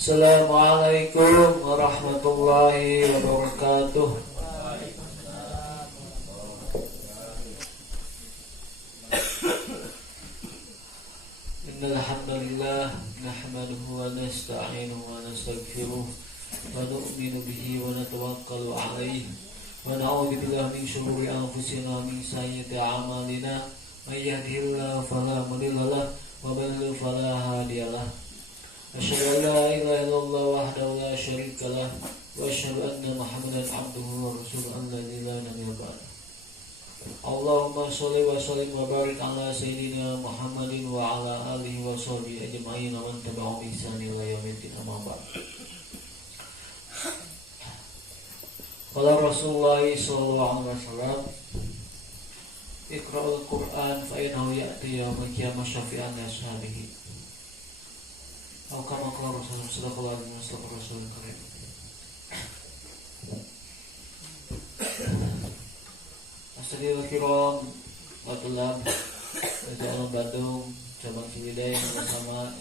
Assalamualaikum warahmatullahi wabarakatuh. Innal hamdalillah nahmaduhu wa nasta'inuhu wa nastaghfiruh wa nu'minu bihi wa natawakkalu 'alaihi wa na'udzu billahi min shururi anfusina wa min sayyiati a'malina may yahdihillahu fala mudilla lahu wa man yudlil fala hadiya lahu. Asyhadu an la ilaha illallah wahdahu la syarika lah wa asyhadu anna Muhammadan abduhu wa rasuluhu alladzi la nabiyya ba'dahu. Allahumma sholli wa sallim wa barik ala sayyidina Muhammadin wa ala alihi wa sahbihi ajma'in wa man tabi'ahum bi ihsan ila yaumil amma ba'd. Qala Rasulullah sallallahu alaihi wasallam, Iqra'ul Qur'an fa innahu ya'ti yaumil qiyamah syafi'an li ashabihi. Atau kama qala Rasulullah sallallahu alaihi wasallam karim. Asadiqul kiram wa tulab Jalan Bandung cabang Ciwidey bersama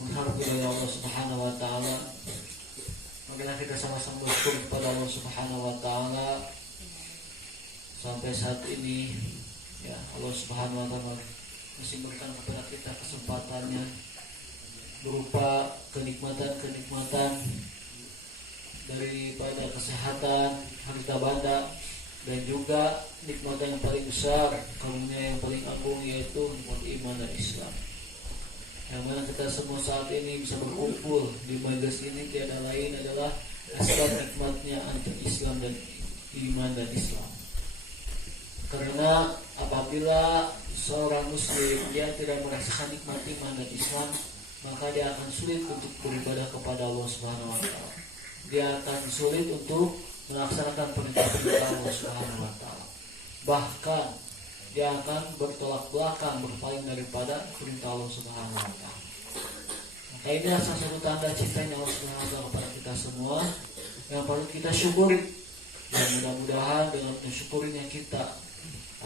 mengharap kepada Allah Subhanahu wa taala. Marilah kita sama-sama bersyukur kepada Allah Subhanahu wa taala sampai saat ini ya Allah Subhanahu wa taala masih berikan kepada kita kesempatannya berupa kenikmatan-kenikmatan daripada kesehatan, harta benda, dan juga nikmatan yang paling besar, karunia yang paling agung, yaitu nikmat iman dan Islam. Yang mana kita semua saat ini bisa berkumpul di majelis ini tiada lain adalah asbab nikmatnya antara Islam dan iman dan Islam. Karena apabila seorang muslim dia tidak merasakan nikmat iman dan Islam, maka dia akan sulit untuk beribadah kepada Allah Subhanahu wa taala. Dia akan sulit untuk melaksanakan perintah-perintah Allah Subhanahu wa taala. Bahkan dia akan bertolak belakang, berpaling daripada perintah Allah Subhanahu wa taala. Maka ini adalah salah satu tanda cintanya Allah Subhanahu wa taala kepada kita semua yang perlu kita syukuri. Dan mudah-mudahan dengan mensyukurinya kita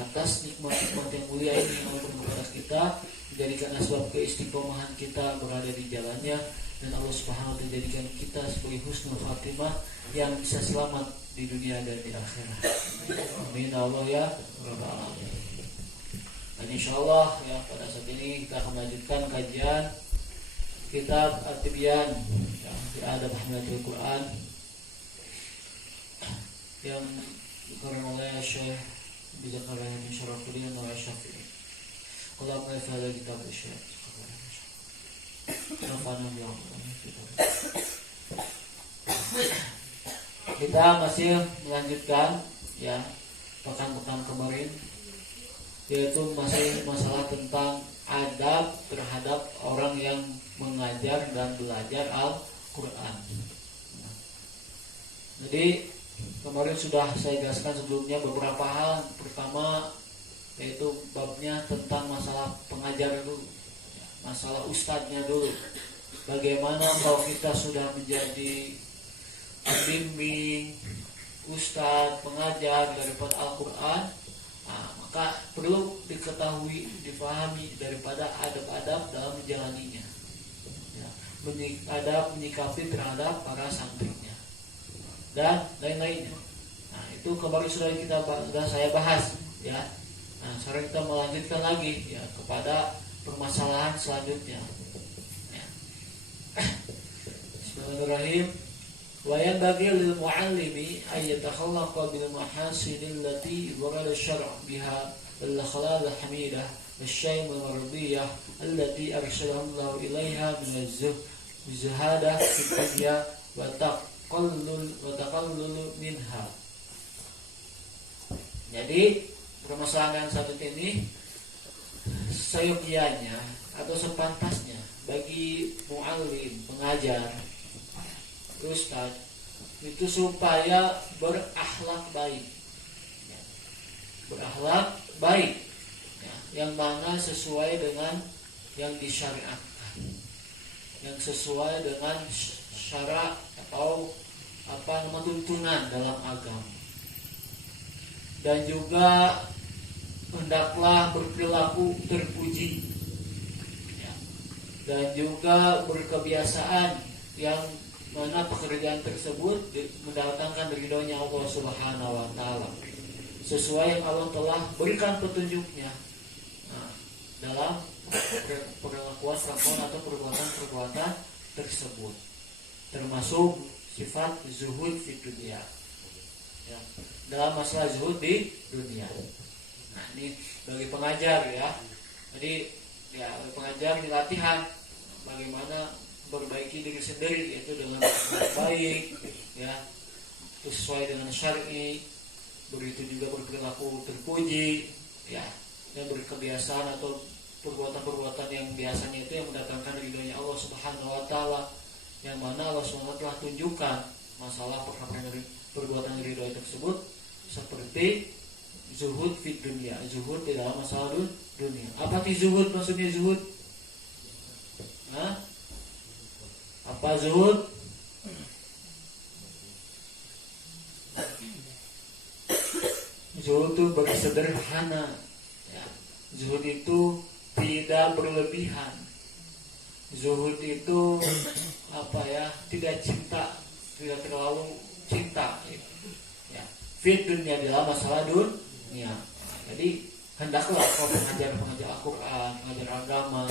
atas nikmat-nikmat yang mulia ini yang Allah berikan kepada kita, menjadikan asbab keistiqomahan kita berada di jalannya, dan Allah Subhanahu wa taala jadikan kita sebagai husnul khatimah yang bisa selamat di dunia dan di akhirat. Amin Allah ya rabbal alamin. Dan insyaallah ya pada saat ini kita akan melanjutkan kajian kitab At-Tibyan ya, di Adab Hamlatul Quran yang dikarang oleh Syekh Bizakaria bin Syarafuddin Al-Syafi'i. Kalau apa yang ada kitab Syekh kita masih melanjutkan ya pekan-pekan kemarin, yaitu masih masalah tentang adab terhadap orang yang mengajar dan belajar Al-Quran. Jadi kemarin sudah saya jelaskan sebelumnya beberapa hal. Pertama yaitu babnya tentang masalah pengajar dulu, masalah ustadznya dulu. Bagaimana kalau kita sudah menjadi pembimbing, ustadz, pengajar daripada Al-Quran, maka perlu diketahui, dipahami daripada adab-adab dalam menjalaninya ya, adab menyikapi terhadap para santrinya dan lain-lainnya. Nah itu kemarin sudah saya bahas ya. Nah sekarang kita melanjutkan lagi ya kepada permasalahan selanjutnya ya. Bismillahirrahmanirrahim. Wa yanbaghi lil muallimi ay yatakhallaqa bil mahasin allati warada syara' biha al akhlaq al hamidah والشيم المرضية التي أرشده الله إليها من الزهادة في الدنيا وتقلل منها. Jadi permasalahan yang satu ini seyogianya atau sepantasnya bagi muallim, pengajar, ustaz itu supaya berakhlak baik ya. Berakhlak baik ya, yang mana sesuai dengan yang disyariatkan, yang sesuai dengan syarak atau tuntunan dalam agama, dan juga hendaklah berperilaku terpuji ya, dan juga berkebiasaan yang mana pekerjaan tersebut mendatangkan ridhonya Allah Subhanahu wa taala sesuai yang Allah telah berikan petunjuknya dalam perlakuan atau perbuatan tersebut, termasuk sifat zuhud di dunia, ya, dalam masalah zuhud di dunia. Nah, ini bagi pengajar ya, jadi ya bagi pengajar di latihan bagaimana perbaiki diri sendiri, yaitu dengan baik ya, sesuai dengan syar'i, begitu juga berperilaku terpuji ya, dan berkebiasaan atau perbuatan-perbuatan yang biasanya itu yang mendatangkan ridhonya Allah Subhanahu wa taala, yang mana Allah Subhanahu wa taala telah tunjukkan masalah perbuatan ridho tersebut seperti zuhud fi dunia, zuhud di dalam masalah dunia. Apa sih zuhud, maksudnya zuhud? Apa zuhud? Zuhud itu bersederhana ya. Zuhud itu tidak berlebihan. Zuhud itu apa ya? Tidak cinta, tidak terlalu cinta ya. Fit dunia dalam masalah dunia. Jadi hendaklah kalau pengajar Al-Quran, pengajar agama,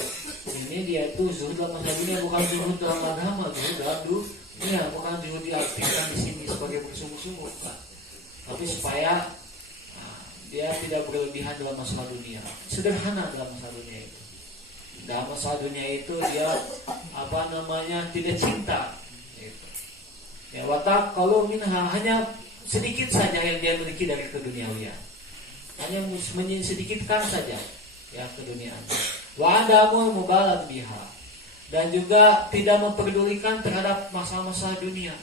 ini dia itu zuhud dalam masalah dunia, bukan zuhud dalam agama, zuhud dalam dunia, bukan zuhud diartikan di sini sebagai bersungguh-sungguh, tapi supaya dia tidak berlebihan dalam masalah dunia, sederhana dalam masalah dunia itu. Dalam masalah dunia itu dia tidak cinta. Gitu. Ya watak kalau minha hanya sedikit saja yang dia miliki dari keduniawian, hanya sedikitkan saja ya keduniaan. Wa adamu mubalat biha, dan juga tidak memperdulikan terhadap masalah-masalah dunia.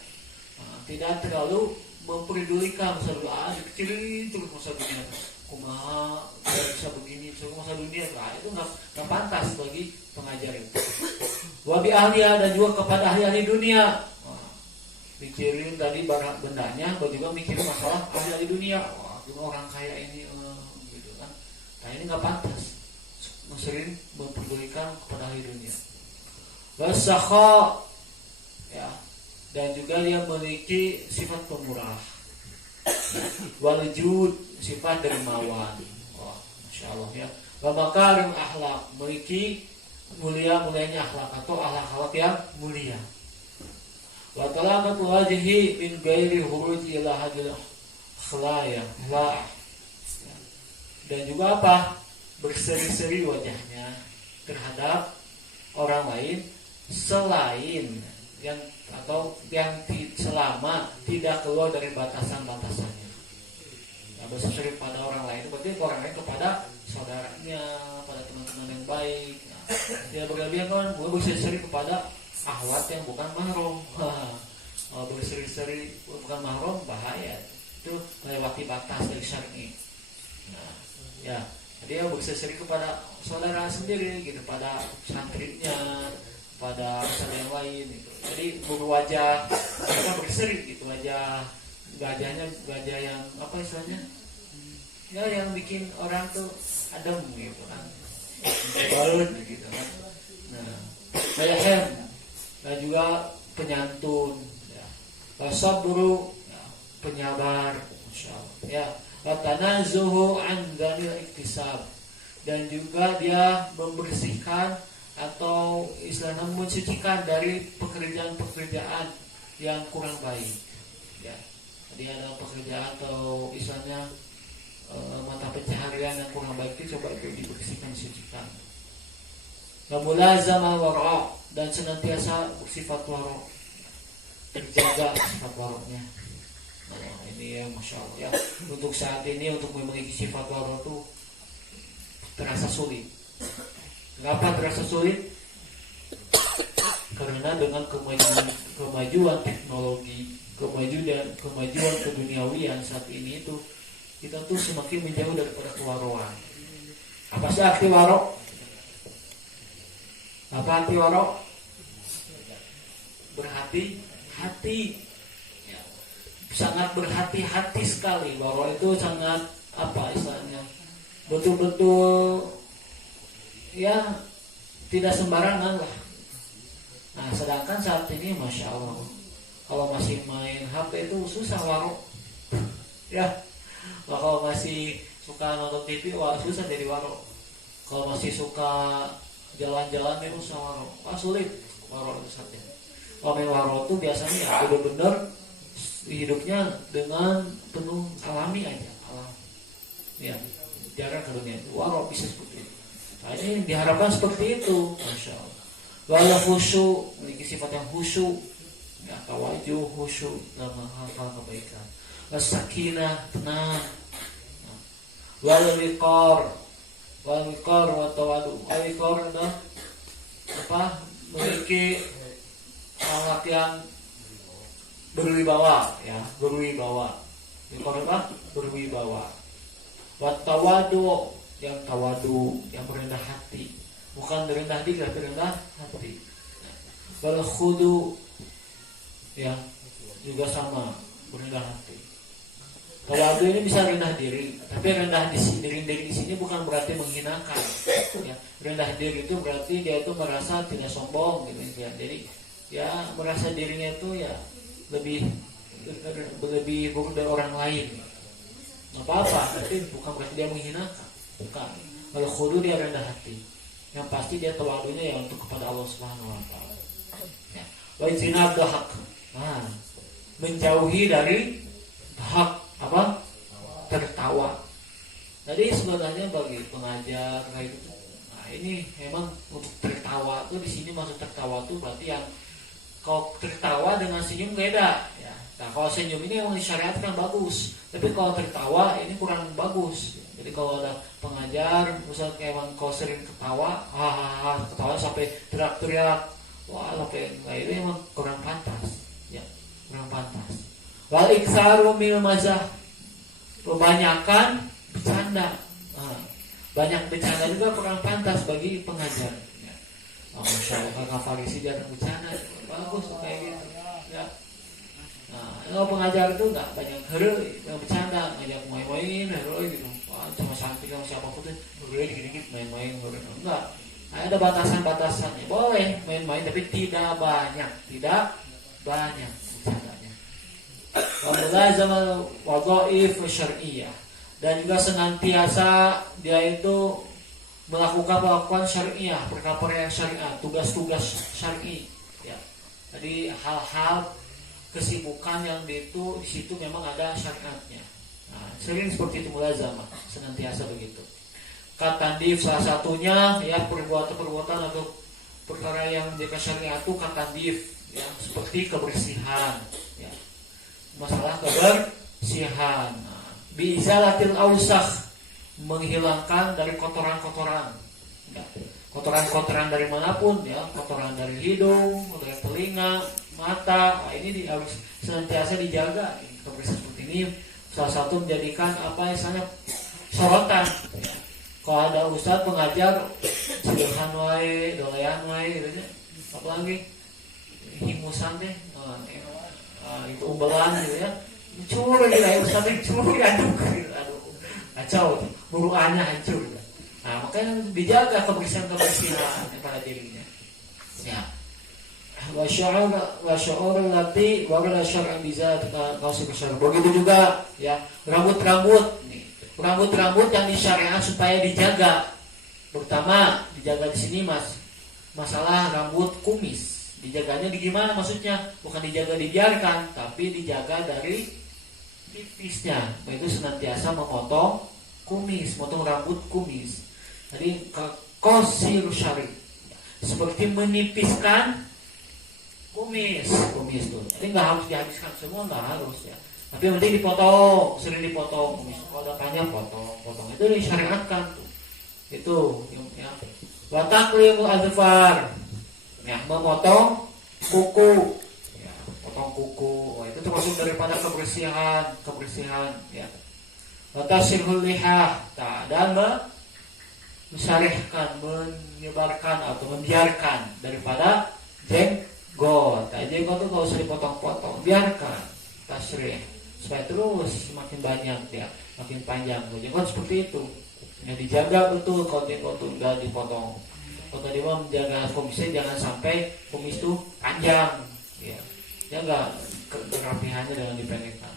Tidak terlalu memperdulikan masalah kecil terus masalah dunia. Kumaha bisa begini, masalah dunia itu nggak pantas bagi pengajar itu. Wa bi ahliya, dan juga kepada ahli-ahli dunia. Mikirin tadi barang bendanya, juga mikirin masalah ahli-ahli dunia. Wah, orang kaya ini gitu kan. Nah, ini nggak pantas. Sering memperdulikan kepada ahli dunia. Wasakha ya, dan juga dia memiliki sifat pemurah. Waljud, sifat dermawan. Wah, masya Allah ya. Wa makarim akhlak, memiliki mulianya akhlak atau akhlak yang mulia. Wa talamatu wajhi min ghairi huruj ila hadil khlaya. Dan juga apa? Berseri-seri wajahnya terhadap orang lain selain yang selama tidak keluar dari batasan-batasannya. Nah, berseri pada orang lain itu berarti orang lain kepada saudaranya, pada teman-teman yang baik. Nah, tidak berlebihan kan, berseri kepada ahwat yang bukan mahram. Berseri-seri bukan mahram bahaya, itu melewati batas dari syar'i. Nah, ya, dia berseri kepada saudara sendiri gitu, pada santrinya, pada saudara yang lain gitu. Jadi berwajah mereka berseri gitu, wajah yang apa istilahnya? Ya yang bikin orang tuh adem gitu kan. Balut gitu kan. Nah, bayhem dan juga penyantun ya. Wasabru ya, penyabar insyaallah ya. Watanazuhu an dzanil iktisab, dan juga dia membersihkan atau istilahnya mensucikan dari pekerjaan-pekerjaan yang kurang baik ya. Jadi ada pekerjaan atau istilahnya mata pencaharian yang kurang baik itu coba itu dibersihkan, disucikan. Mulazamah wara', dan senantiasa bersifat wara', terjaga sifat wara'-nya. Nah, ini ya masya Allah ya. Untuk saat ini untuk memiliki sifat wara' itu terasa sulit. Kenapa terasa sulit? Karena dengan kemajuan teknologi, kemajuan keduniawian saat ini itu kita tuh semakin menjauh daripada kewaroan. Apa sih arti waro? Apa arti waro? Berhati-hati. Ya. Sangat berhati-hati sekali. Waro itu sangat apa istilahnya? Betul-betul ya tidak sembarangan lah. Nah, sedangkan saat ini Masya Allah, kalau masih main HP itu susah warok. Ya, kalau masih suka nonton TV, wah susah jadi warok. Kalau masih suka jalan-jalan itu susah warok. Wah sulit warok itu saat ini. Kalau main warok itu biasanya ya benar-benar hidupnya dengan penuh alami aja, alam. Ya, jarang ke dunia itu. Warok bisa seperti itu. Nah, ini diharapkan seperti itu, Masya Allah. Wala khusyuk, memiliki sifat yang khusyuk, ya, tawajuh, khusyuk dalam hal-hal kebaikan. Sakinah, tenang. Wal wiqar wa tawadu. Al wiqar adalah apa? Memiliki akhlak yang berwibawa, ya, berwibawa. Wiqar apa? Berwibawa. Wa tawadu, yang tawadu, yang berendah hati. Bukan berendah diri, tapi rendah hati. Wal khudu, ya, juga sama, berendah hati. Tawadu ini bisa rendah diri, tapi rendah diri di sini bukan berarti menghinakan. Ya, rendah diri itu berarti dia itu merasa tidak sombong, gitu ya. Jadi ya merasa dirinya itu ya lebih buruk dari orang lain. Apa-apa, tapi bukan berarti dia menghinakan. Bukan. Kalau khudu dia rendah hati. Yang pasti dia tawadunya ya untuk kepada Allah Subhanahu wa taala. Ya. Wa ijtinab haq. Nah, menjauhi dari hak apa? Tertawa. Jadi sebenarnya bagi pengajar kayak gitu, nah ini memang untuk tertawa tuh di sini maksud tertawa tuh berarti yang kalau tertawa dengan senyum beda ya. Nah kalau senyum ini memang disyariatkan bagus, tapi kalau tertawa ini kurang bagus. Jadi kalau ada pengajar, misalnya kayak emang kau sering ketawa, ketawa sampai teriak-teriak, wah sampai itu emang kurang pantas, ya kurang pantas. Wal iktsaru minal mazah, kebanyakan bercanda. Nah, banyak bercanda juga kurang pantas bagi pengajar. Ya. Masya Allah, kakak Farisi jarang bercanda, bagus kayak gitu. Ya. Nah, kalau pengajar itu nggak banyak yang bercanda, ngajak main-main, gitu. Wah, sama santri sama siapapun tuh, dikit-dikit main-main, enggak. Nah, ada batasan-batasannya. Boleh main-main, tapi tidak banyak bercandanya. Wamulazamah wadhaif syar'iyyah, dan juga senantiasa dia itu melakukan syariah, perkara yang syariah, tugas-tugas syar'i. Ya. Jadi hal-hal kesibukan yang itu di situ memang ada syariatnya. Nah, sering seperti itu mulazamah, senantiasa begitu. Katandif salah satunya ya perbuatan-perbuatan atau perkara yang jika syariat itu katandif, ya seperti kebersihan, ya. Masalah kebersihan. Nah, biizalatil ausakh, menghilangkan dari kotoran-kotoran. Ya. Kotoran-kotoran dari manapun, ya, kotoran dari hidung, dari telinga, mata. Nah, ini harus senantiasa dijaga. Kebersihan seperti ini salah satu menjadikan apa misalnya sorotan. Ya. Kalau ada ustadz pengajar sederhan wae, dolean wae gitu ya. Apalagi himusan deh. Itu umbelan gitu ya, curi lah ustadz, curi aduh kacau, buruannya hancur. Nah makanya dijaga kebersihan pada dirinya. Ya, wasya'ur lati wala syar'an biza kausi bersyar'an. Begitu juga ya rambut yang disyariatkan supaya dijaga, terutama dijaga di sini masalah rambut kumis. Dijaganya di gimana maksudnya? Bukan dijaga dibiarkan, tapi dijaga dari tipisnya. Itu senantiasa memotong kumis, motong rambut kumis. Jadi qasir syari, seperti menipiskan kumis tuh. Jadi nggak harus dihabiskan semua, nggak harus ya. Tapi yang penting dipotong, sering dipotong kumis. Kalau ada panjang potong. Itu disyariatkan tuh. Itu yang wa taqlimul azfar. Ya, memotong kuku, ya, potong kuku, itu termasuk daripada kebersihan, ya. Tasirhul lihah, dan mensyarihkan, menyebarkan atau membiarkan daripada jenggot. Jenggot itu kalau usah dipotong-potong, biarkan tasrih supaya terus semakin banyak, ya, makin panjang. Jenggot seperti itu, ya, dijaga betul kalau jenggot itu enggak dipotong. Kalau tadi mau menjaga kumisnya jangan sampai kumis itu panjang. panjang, ya enggak kerapihannya dengan dipendekkan.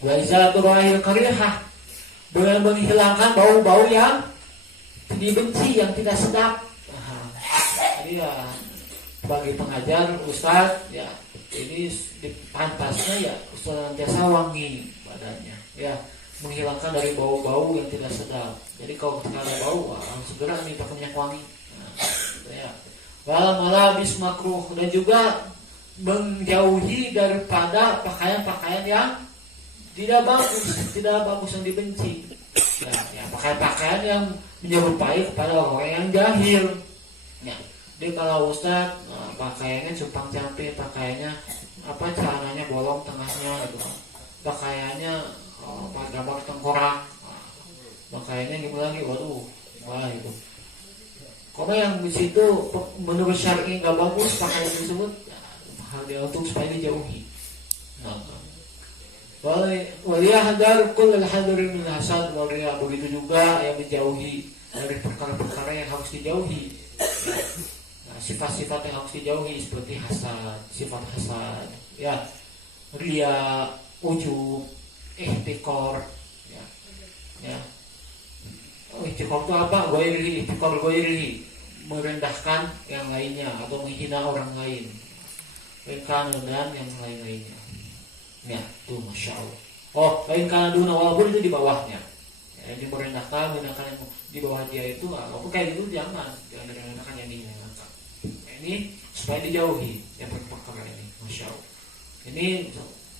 Wa izalatul ra'il karihah, dengan menghilangkan bau-bau yang dibenci, yang tidak sedap. Jadi ya bagi pengajar ustaz ya ini pantasnya ya senantiasa wangi badannya, ya menghilangkan dari bau-bau yang tidak sedap. Jadi kalau ada bau segera nih pakai minyak wangi. Ya. Wal malabis makruh, dan juga menjauhi daripada pakaian-pakaian yang tidak bagus yang dibenci. Ya, pakaian-pakaian yang menyerupai kepada orang yang jahil. Ya. Jadi kalau ustaz pakaiannya cupang camping, pakaiannya celananya bolong tengahnya gitu. Pakaiannya gambar tengkorak. Pakaiannya gimana lagi? Wah itu. Kalau yang di situ menurut syar'i nggak bagus pakaian tersebut, hal dia untuk supaya dijauhi. Waliyahdzar kullal hadri min hasad wariya, begitu juga yang menjauhi dari perkara-perkara yang harus dijauhi. Sifat-sifat yang harus dijauhi seperti hasad, sifat hasad, ya, riya, ujub, ihtikor, ya. Ihtikor itu apa? Ihtikor goiri, merendahkan yang lainnya atau menghina orang lain, dan yang lain-lainnya. Ya, tuh masya Allah. Lain karena duna walaupun itu di bawahnya. Ya, dia merendahkan yang di bawah dia itu, walaupun kayak gitu jangan merendahkan yang dihinakan. Ini supaya dijauhi yang perkara ini, masya Allah. Ini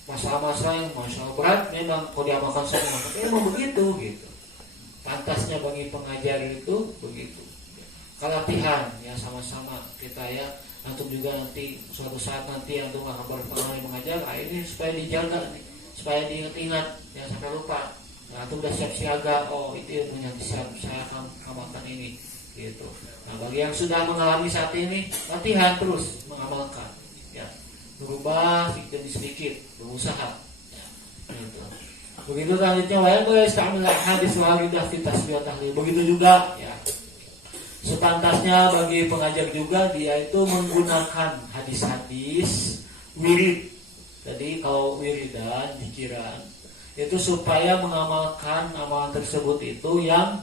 masalah-masalah yang masya Allah berat memang kalau diamalkan semua, tapi memang begitu gitu. Pantasnya bagi pengajar itu begitu. Kelatihan ya sama-sama kita ya. Antum juga nanti suatu saat nanti antum akan berpengalaman mengajar. Ini supaya dijaga nih, supaya diingat-ingat, jangan sampai lupa. Nah, antum udah siap siaga. Itu ilmunya siap, saya akan amalkan ini. Gitu. Nah, bagi yang sudah mengalami saat ini, latihan terus mengamalkan, ya, berubah sedikit demi sedikit, berusaha. Ya, gitu. Begitu selanjutnya, wa yang istamil hadis waridah fi tasbih tahlil. Begitu juga, ya, sepantasnya bagi pengajar juga dia itu menggunakan hadis-hadis wirid. Jadi kalau wiridan, pikiran itu supaya mengamalkan amalan tersebut itu yang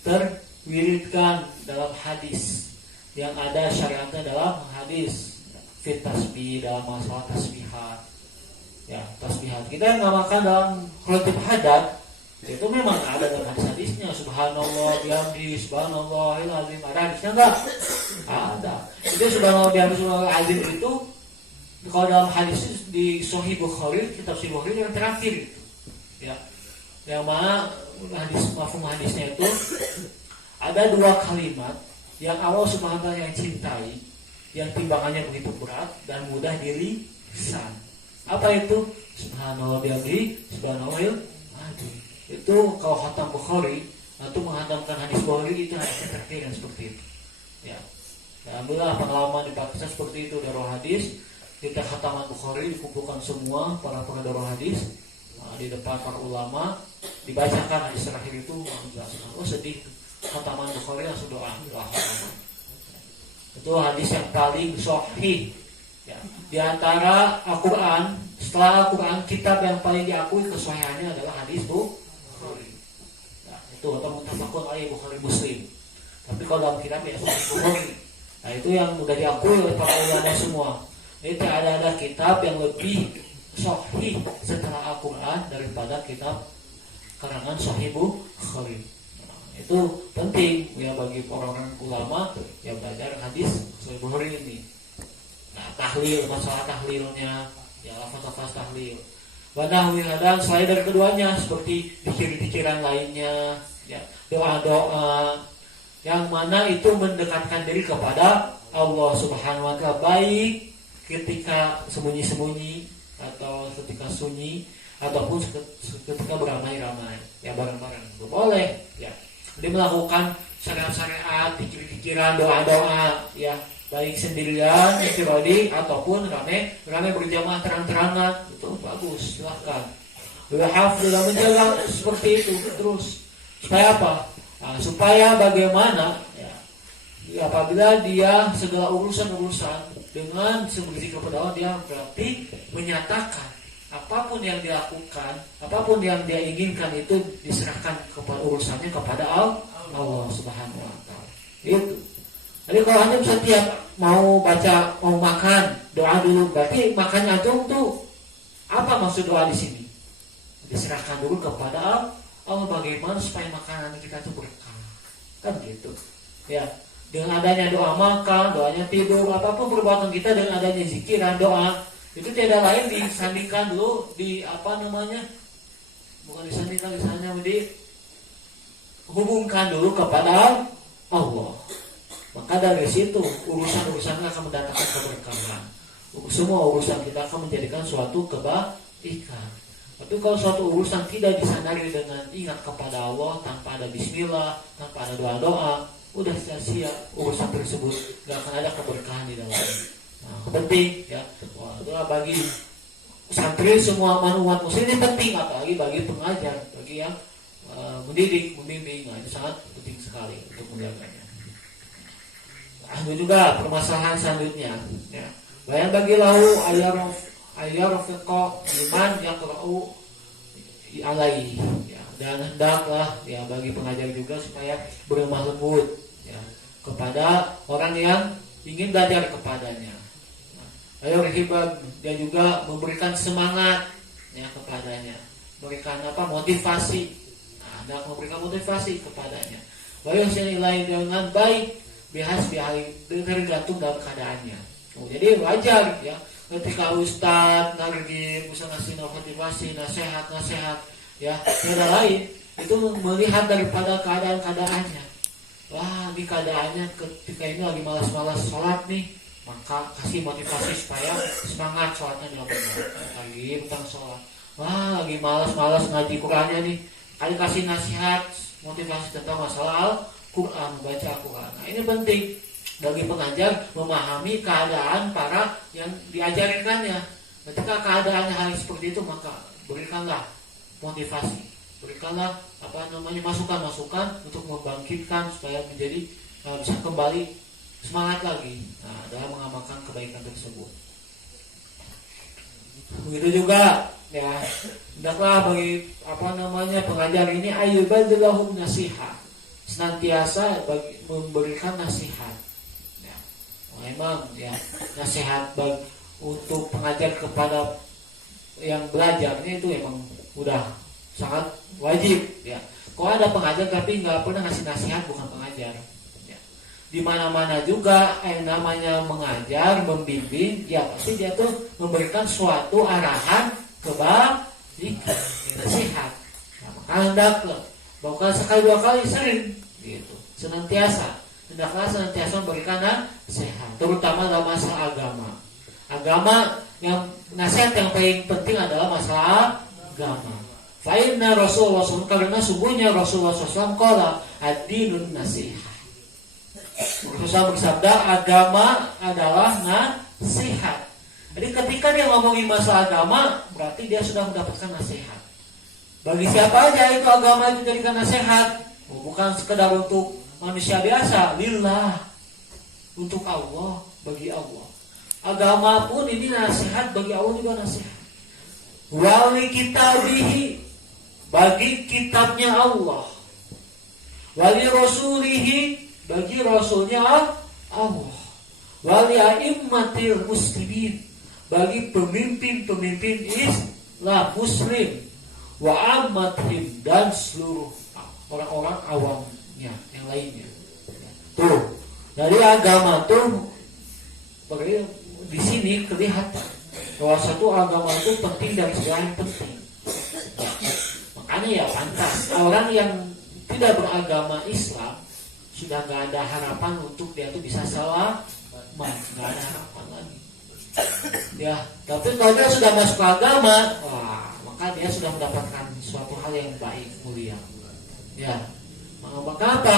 terwiridkan dalam hadis, yang ada syariatnya dalam hadis, fit tasbih, dalam masalah tasbihat, ya tasbihat kita yang ngamalkan dalam khutbah hadat itu memang ada dalam hadisnya, subhanallah bihamdi, subhanallahil azim. Ada hadisnya enggak? Ada. Itu subhanallah bihamdi, subhanallahil azim itu kalau dalam hadis di Sahih Bukhari, kitab Sahih Bukhari yang terakhir, ya, yang mana mafhum hadisnya itu ada dua kalimat yang Allah Subhanahu wa Ta'ala yang cintai, yang timbangannya begitu berat dan mudah dilisan. Apa itu? Subhanallah bihamdi, subhanallahil azim. Itu kalau khatam Bukhari atau menghatamkan hadis Bukhari itu hadis terakhir yang seperti itu. Ya. Dan alhamdulillah pengalaman di Pakistan seperti itu, darah hadis, kita khataman Bukhari dikumpulkan semua para pengadar hadis di depan para ulama, dibacakan hadis terakhir itu, sedih. Khataman Bukhari langsung doa. Itu hadis yang paling sahih. Ya. Di antara Al-Quran, setelah Al-Quran, kitab yang paling diakui kesahihannya adalah hadis Bukhari. Ya, itu atau muttafaqun alaih Bukhari Muslim. Tapi kalau dalam kitab ya Sahih Bukhari. Nah itu yang sudah diakui oleh para ulama semua. Itu ada kitab yang lebih sahih setelah Al-Quran daripada kitab karangan Sahih Bukhari. Itu penting ya bagi orang-orang ulama yang belajar hadis Sahih Bukhari ini. Nah, tahlil, masalah tahlilnya, ya lafaz-lafaz tahlil. Wanahwi hadal selain dari keduanya seperti pikiran lainnya, ya, doa-doa yang mana itu mendekatkan diri kepada Allah Subhanahu wa Ta'ala, baik ketika sembunyi-sembunyi atau ketika sunyi ataupun ketika beramai-ramai, ya bareng-bareng. Boleh, ya. Dia melakukan syariat-syariat, pikiran, doa-doa, ya, baik sendirian, iftiradi ataupun rame berjamaah terang-terangan, itu bagus, silahkan. Alhamdulillah menjaga seperti itu terus. Supaya apa? Nah, supaya bagaimana? Ya, apabila dia segala urusan Dengan berzikir kepada Allah dia berarti menyatakan apapun yang dia lakukan, apapun yang dia inginkan itu diserahkan kepada urusannya kepada Allah Subhanahu wa taala. Itu. Jadi kalau antum setiap mau baca, mau makan, doa dulu, berarti makannya antum tuh apa maksud doa di sini? Diserahkan dulu kepada Allah bagaimana supaya makanan kita itu berkah. Kan gitu. Ya. Dengan adanya doa makan, doanya tidur, apapun perbuatan kita dengan adanya zikiran, doa, itu tidak lain disandingkan dulu di bukan disandingkan, dihubungkan dulu kepada Allah. Maka dari situ urusan-urusan akan mendatangkan keberkahan. Semua urusan kita akan menjadikan suatu kebaikan. Tapi kalau suatu urusan tidak disandari dengan ingat kepada Allah, tanpa ada bismillah, tanpa ada doa-doa, udah sia-sia urusan tersebut, gak akan ada keberkahan di dalamnya. Nah, penting ya. Wah, bagi santri semua umat muslim ini penting, apalagi bagi pengajar, bagi yang mendidik, membimbing. Nah, itu sangat penting sekali untuk menjaganya. Nah, itu juga permasalahan selanjutnya. Ya. Bayang bagi lahu ayarfiqo iman yaqra'u alaihi. Ya. Dan hendaklah ya bagi pengajar juga supaya berlemah lembut ya kepada orang yang ingin belajar kepadanya. Ayo hibab, dia juga memberikan semangat ya kepadanya, memberikan motivasi. Nah, memberikan motivasi kepadanya. Bayu senilai dengan baik bihas tergantung dalam keadaannya. Jadi wajar ya ketika ustaz lagi bisa ngasih motivasi, nasihat ya, tidak lain itu melihat daripada keadaannya. Wah, di keadaannya ketika ini lagi malas-malas sholat nih, maka kasih motivasi supaya semangat sholatnya dengan benar. Lagi tentang sholat, wah lagi malas-malas ngaji Qurannya nih, kali kasih nasihat motivasi tentang masalah Quran, baca Quran. Nah, ini penting bagi pengajar memahami keadaan para yang diajarkannya. Ketika keadaannya hal seperti itu, maka berikanlah motivasi, berikanlah masukan-masukan untuk membangkitkan supaya menjadi bisa kembali semangat lagi dalam mengamalkan kebaikan tersebut. Begitu juga ya, hendaklah bagi pengajar ini ayyubadzilahum nasihat, senantiasa memberikan nasihat. Ya, memang ya nasihat untuk pengajar kepada yang belajarnya itu memang udah sangat wajib ya. Kalau ada pengajar tapi nggak pernah ngasih nasihat, bukan pengajar ya. Di mana-mana juga namanya mengajar, membimbing ya, pasti dia tuh memberikan suatu arahan kebaikan, nasihat. Nah, maka hendaklah bukan sekali dua kali, sering gitu, hendaklah senantiasa memberikan nasihat, terutama dalam masalah agama yang nasihat yang paling penting adalah masalah agama. Fa'inna Rasulullah SAW, karena sungguhnya Rasulullah SAW qala ad-dinun nasihat. Rasulullah bersabda, agama adalah nasihat. Jadi ketika dia ngomongin masalah agama, berarti dia sudah mendapatkan nasihat. Bagi siapa aja itu agama itu jadikan nasihat, bukan sekedar untuk manusia biasa, lillah, untuk Allah, bagi Allah. Agama pun ini nasihat, bagi Allah juga nasihat. Wali kitabihi, bagi kitabnya Allah. Wali rasulihi, bagi rasulnya Allah. Wali a'immatil muslimin, bagi pemimpin-pemimpin Islam muslim. Wa ammatihim, dan seluruh orang-orang awamnya yang lainnya. Tuh, dari agama tuh di sini kelihatan bahwa satu agama itu penting dari segala yang penting. Makanya ya pantas orang yang tidak beragama Islam sudah gak ada harapan untuk dia tuh bisa selamat, gak ada harapan lagi. Ya, tapi kalau dia sudah masuk ke agama, wah, maka dia sudah mendapatkan suatu hal yang baik, mulia. Ya, maka apa?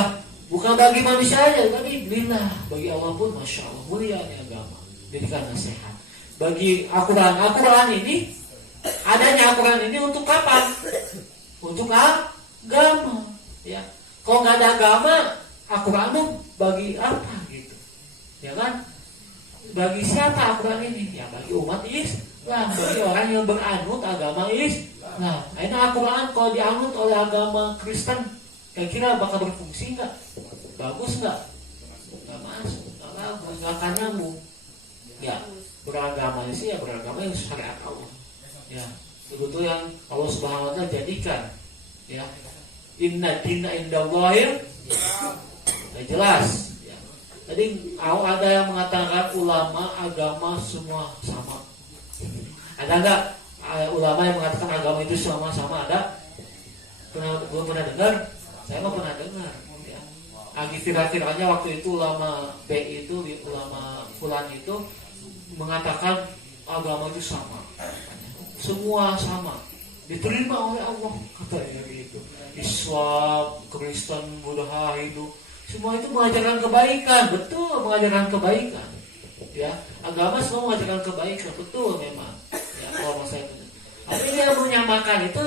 Bukan bagi manusia aja, tapi billah, bagi Allah pun masya Allah mulia ini agama. Jadikan nasihat. Bagi Al-Quran ini, adanya Al-Quran ini untuk kapan? Untuk agama. Ya, kalau nggak ada agama, Al-Quran itu bagi apa gitu? Ya kan? Bagi siapa Al-Quran ini? Ya bagi umat Islam, bagi orang yang beranut agama Islam. Nah, ini Al-Quran kalau dianut oleh agama Kristen, kira-kira bakal berfungsi nggak? Bagus nggak? Nggak masuk, nggak bagus, nggak akan nyambung. Ya, beragama sih ya beragama yang syariat Allah. Ya, betul yang Allah Subhanahu Wa Taala jadikan. Ya, inna dina indallahil, ya, jelas. Tadi ada yang mengatakan ulama agama semua sama. Ada enggak ulama yang mengatakan agama itu sama-sama? Ada? Belum pernah dengar? Saya nggak pernah dengar. Ya. Lagi viral-viralnya waktu itu ulama B itu, ulama fulan itu mengatakan agama itu sama. Semua sama. Diterima oleh Allah, katanya gitu. Islam, Kristen, Buddha, Hindu, semua itu mengajarkan kebaikan, betul mengajarkan kebaikan. Ya, agama semua mengajarkan kebaikan, betul memang. Ya, kalau saya itu. Tapi dia menyamakan itu,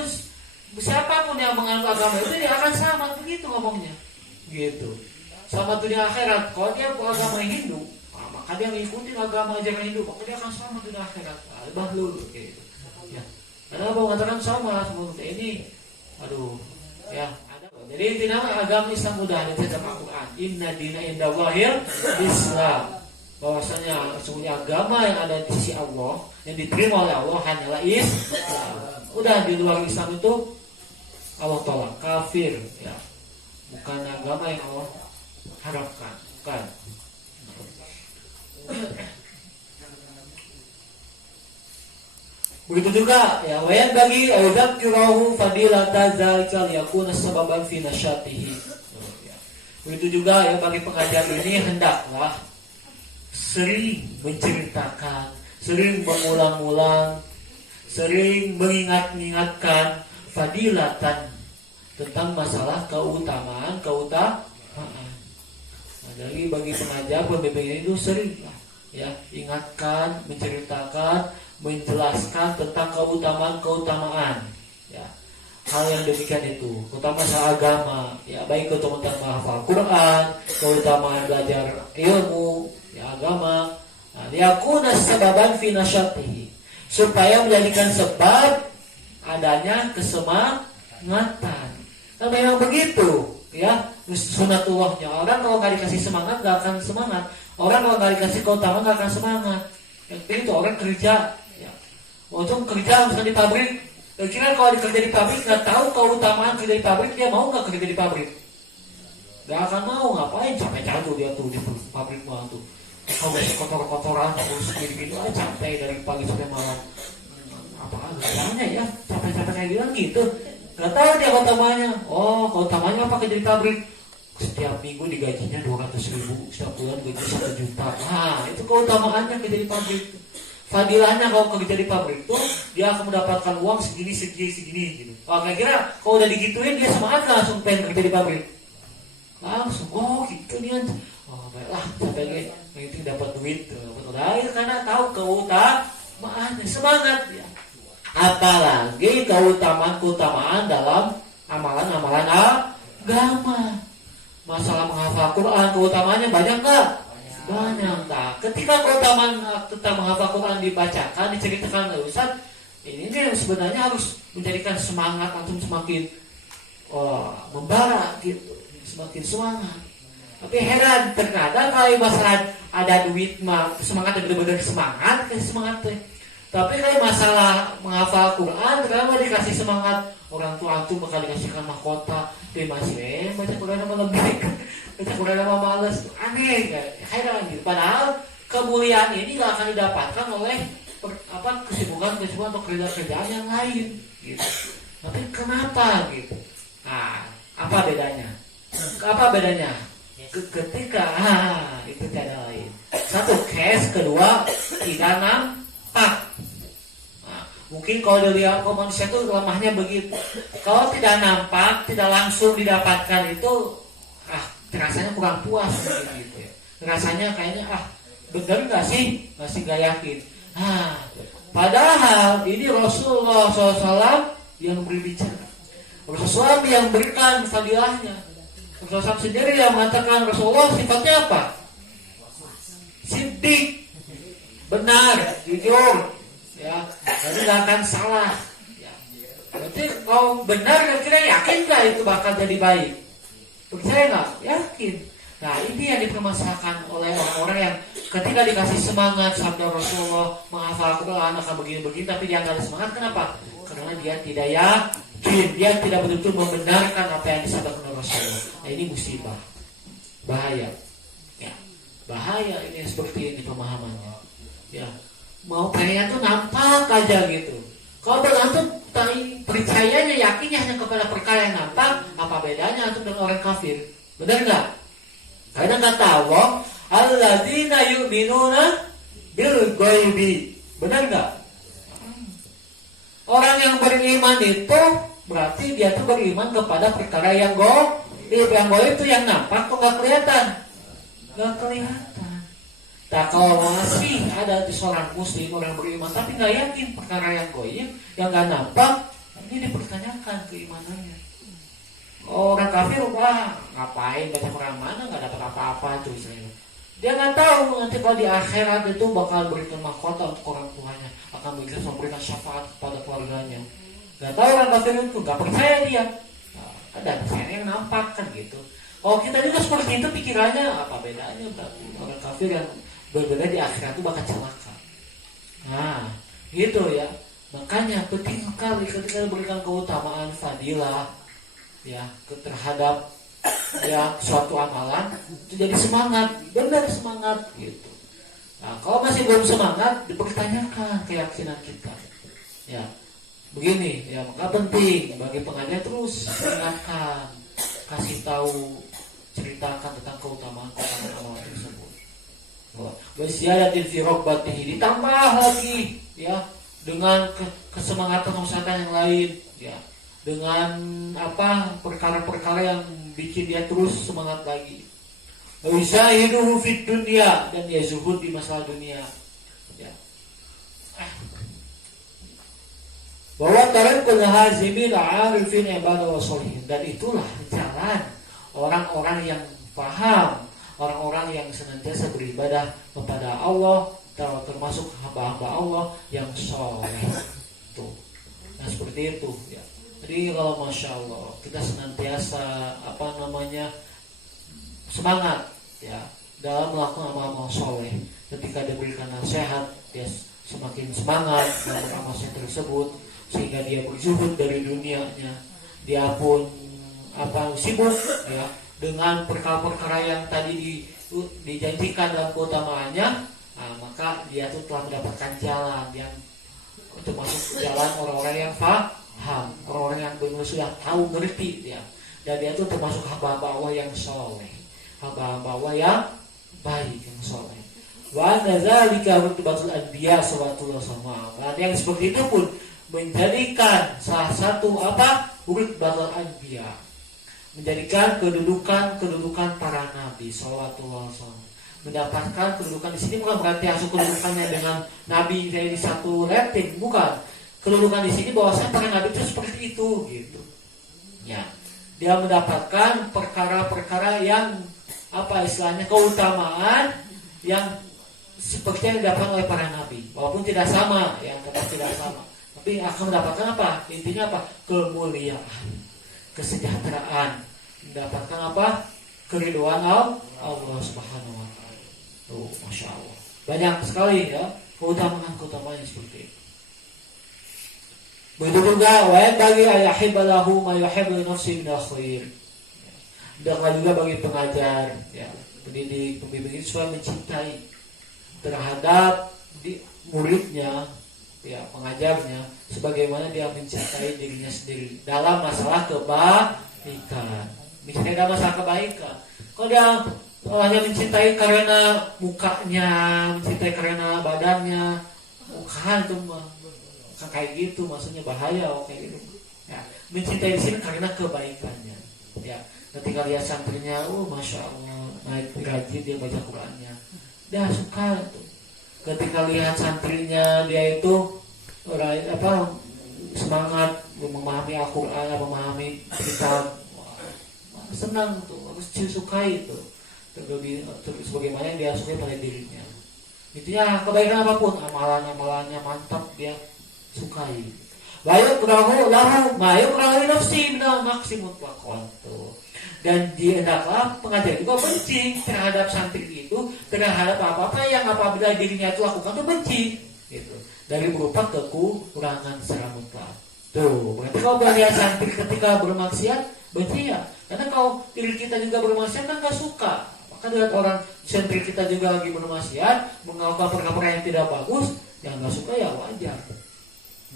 siapapun yang menganggap agama itu dia akan sama begitu ngomongnya, gitu. Sama dunia akhirat. Kalau dia agama Hindu, maka dia mengikuti agama ajaran Hindu, maka dia akan sama dunia akhirat. Bahlul, gitu. Ya, karena mau mengatakan sama seperti ini, aduh, ya. Jadi intinya agama Islam mudah dicatat Al-Quran. Inna dina indallahil Islam. Bahwasanya sesungguhnya agama yang ada di sisi Allah, yang diterima oleh Allah hanyalah Islam. Udah di luar Islam itu Allah tolak, kafir, ya. Bukan agama yang Allah harapkan, bukan. Begitu juga ya, wayan bagi ayat kirahu fadilata zalika yakuna sababan fi nasyatihi. Begitu juga ya, bagi pengajar ini hendaklah sering menceritakan, sering mengulang-ulang, sering mengingat-ingatkan fadilatan tentang masalah keutamaan. Nah, jadi bagi pengajar pembimbing itu sering ya ingatkan, menceritakan, menjelaskan tentang keutamaan ya, hal yang demikian itu, terutama masalah agama ya, baik keutamaan menghafal Quran, keutamaan belajar ilmu ya agama. Nah, yakuna sababan fi nasyatihi, supaya menjadikan sebab adanya kesemangatan. Nah, memang begitu ya, sunatullahnya. Orang kalau nggak dikasih semangat nggak akan semangat. Orang kalau nggak dikasih keutamaan nggak akan semangat. Yang itu orang kerja. Untuk kerja misalnya di pabrik, kira kalau kerja di pabrik nggak tahu keutamaan kerja di pabrik, dia mau nggak kerja di pabrik? Nggak akan mau. Ngapain capek-capek dia tuh di pabrik mah tuh. Kalau kotor-kotoran terus gini-gini, capek dari pagi sampai malam. Apaan? Caranya ya capek-capek kayak gitu. Nggak tahu dia keutamaannya. Oh, keutamaannya apa kerja di pabrik? Setiap minggu digajinya 200.000, setiap bulan gaji 1 juta. Nah, itu keutamaannya kerja di pabrik. Fadilahnya kalau kerja di pabrik tuh dia akan mendapatkan uang segini gitu. Oh, kira-kira kalau udah digituin dia semangat langsung pengen kerja di pabrik. Langsung, oh gitu nih. Oh baiklah, sampai itu dapat duit, dapat karena tahu keutamaannya, semangat ya. Apalagi keutamaan dalam amalan-amalan agama. Masalah menghafal Quran, keutamaannya banyak nggak? Banyak. Nah, ketika keutamaan tentang menghafal Quran dibacakan, diceritakan oleh Ustaz, ini sebenarnya harus menjadikan semangat antum semakin membara gitu, semakin semangat. Tapi heran, terkadang kalau masalah ada duit mah semangatnya benar-benar semangat. Tapi kalau masalah menghafal Quran, terkadang dikasih semangat, orang tua antum bakal dikasihkan mahkota, dia masih baca Quran sama lebih. Baca Quran sama males, aneh, heran gitu. Padahal kemuliaan ini gak akan didapatkan oleh kesibukan atau kerjaan yang lain gitu. Tapi kenapa gitu? Nah, apa bedanya? Ketika itu cara lain. Satu, cash, kedua tidak nampak. Nah, mungkin kalau dilihat manusia itu lemahnya begitu. Kalau tidak nampak, tidak langsung didapatkan itu rasanya kurang puas gitu ya. Rasanya kayaknya benar nggak sih? Masih nggak yakin. Padahal ini Rasulullah SAW yang berbicara. Rasulullah yang berikan fadilahnya. Rasulullah sendiri yang mengatakan Rasulullah sifatnya apa? Siddiq. benar, jujur, ya, jadi nggak akan salah. Ya. Berarti kalau benar, kira-kira yakin nggak itu bakal jadi baik? Percaya nggak? Yakin. Nah ini yang dipermasalahkan oleh orang-orang yang ketika dikasih semangat sabda Rasulullah, menghafal Al-Quran akan begini-begini, tapi dia nggak ada semangat. Kenapa? Karena dia tidak yakin, dia tidak betul-betul membenarkan apa yang disampaikan oleh Rasulullah. Nah ini musibah, bahaya. Ya, bahaya ini seperti ini pemahamannya. Ya, mau kayaknya tuh nampak aja gitu. Kalau bergantung percayanya, yakinnya hanya kepada perkara yang nampak, apa bedanya itu dengan orang kafir? Benar nggak? Karena kata Allah, alladzina yu'minuna bil ghaibi. Benar nggak? Orang yang beriman itu berarti dia tuh beriman kepada perkara yang gaib. Yang gaib itu yang nampak kok nggak kelihatan, nggak kelihatan. Nah kalau masih ada di seorang muslim, orang beriman tapi nggak yakin perkara yang gaib, yang nggak nampak, ini dipertanyakan keimanannya. Orang kafir, wah ngapain baca Quran mana nggak dapat apa-apa tuh misalnya. Dia nggak tahu nanti kalau di akhirat itu bakal berikan mahkota untuk orang tuanya, akan memberikan syafaat kepada keluarganya. Nggak tahu orang kafir itu, nggak percaya dia. Nah, ada percaya yang nampak kan gitu. Oh kita juga seperti itu pikirannya, apa bedanya berarti orang kafir yang berbeda di akhirat itu bakal celaka. Nah gitu ya. Makanya penting sekali ketika berikan keutamaan fadilah ya terhadap ya suatu amalan itu jadi semangat, benar semangat gitu. Nah kalau masih belum semangat dipertanyakan keyakinan kita. Ya begini ya, maka penting bagi pengajar terus ingatkan, kasih tahu, ceritakan tentang keutamaan amalan tersebut. Wasiyatin fi rabbatihi, ditambah lagi ya dengan kesemangatan usaha yang lain ya, dengan apa perkara-perkara yang bikin dia terus semangat lagi. Yusahiduhu fid dunya, dan dia zuhud di masalah dunia. Ya. Bahwa tariqul hazimin arifin ibadah wa sholihin, dan itulah jalan orang-orang yang paham, orang-orang yang senantiasa beribadah kepada Allah, termasuk hamba-hamba Allah yang soleh. Tuh. Nah seperti itu ya. Jadi kalau Masya Allah kita senantiasa semangat ya dalam melakukan amal-amal soleh. Ketika diberikan nasihat dia semakin semangat dalam amal soleh tersebut, sehingga dia berzuhud dari dunianya. Dia pun sibuk ya dengan perkara-perkara yang tadi dijanjikan dalam keutamaannya. Nah, maka dia tuh telah mendapatkan jalan yang untuk masuk jalan orang-orang yang paham, orang-orang yang benar sudah tahu ngerti dia, dan dia itu termasuk hamba-hamba Allah yang soleh, hamba-hamba Allah yang baik, yang soleh. Wa nadzalika rutubatul anbiya sallallahu alaihi wasallam. Dan yang seperti itu pun menjadikan salah satu rutubatul anbiya, menjadikan kedudukan para nabi sallallahu alaihi wasallam. Mendapatkan kedudukan di sini bukan berarti asal kedudukannya dengan nabi jadi satu rating, bukan. Kedudukan di sini bahwasanya para nabi itu seperti itu gitu. Ya. Dia mendapatkan perkara-perkara yang istilahnya keutamaan yang seperti yang didapatkan oleh para nabi, walaupun tidak sama, ya tetap tidak sama. Tapi akan mendapatkan apa? Intinya apa? Kemuliaan, kesejahteraan, mendapatkan keridhaan Allah Subhanahu wa taala. Tuh, Masya Allah. Banyak sekali ya keutamaan seperti itu. Begitu juga bagi ayahibalahu ma yuhibbu nafsi min khair. Dan juga bagi pengajar ya, pendidik, pembimbing itu supaya mencintai terhadap muridnya ya, pengajarnya sebagaimana dia mencintai dirinya sendiri dalam masalah kebaikan. Mencintai dalam masalah kebaikan. Kalau dia hanya mencintai karena mukanya, mencintai karena badannya, bukan itu kayak gitu, maksudnya bahaya kayak gitu. Ya, mencintai di sini karena kebaikannya. Ya, ketika lihat santrinya, Masya Allah, naik rajin dia baca Qurannya, dia suka tuh. Ketika lihat santrinya dia itu semangat memahami Al-Quran, memahami kitab, senang tuh, harus disukai itu. Terus bagaimana yang dia sukai pada dirinya. Intinya kebaikan apapun, amalan-amalannya mantap dia sukai. Bayu kurahu lahu, bayu kurahu nafsi minal maksimum wakontu. Dan dia hendaklah pengajar juga benci terhadap santri itu, terhadap apa-apa yang apabila dirinya itu lakukan itu benci, gitu. Dari berupa kekurangan secara mutlak. Tuh, berarti kalau melihat santri ketika bermaksiat benci ya, karena kalau diri kita juga bermaksiat kan nggak suka. Maka lihat orang santri kita juga lagi bermaksiat, melakukan perkara yang tidak bagus, yang nggak suka ya wajar,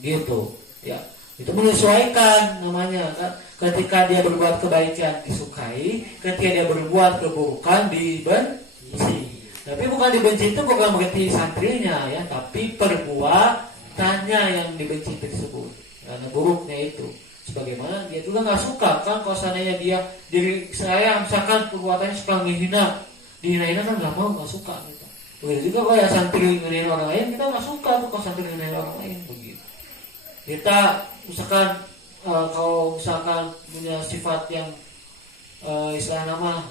gitu, ya. Itu menyesuaikan namanya kan. Ketika dia berbuat kebaikan disukai, ketika dia berbuat keburukan dibenci. Tapi bukan dibenci itu bukan berarti santrinya ya, tapi perbuatannya yang dibenci tersebut. Karena buruknya itu. Sebagaimana dia juga nggak suka kan kalau seandainya dia diri saya misalkan perbuatannya suka menghina, dihina-hina kan nggak suka gitu. Begitu juga kalau ya santri menghina orang lain, kita nggak suka tuh kalau santri menghina orang lain begitu. Kita misalkan kalau misalkan punya sifat yang istilah nama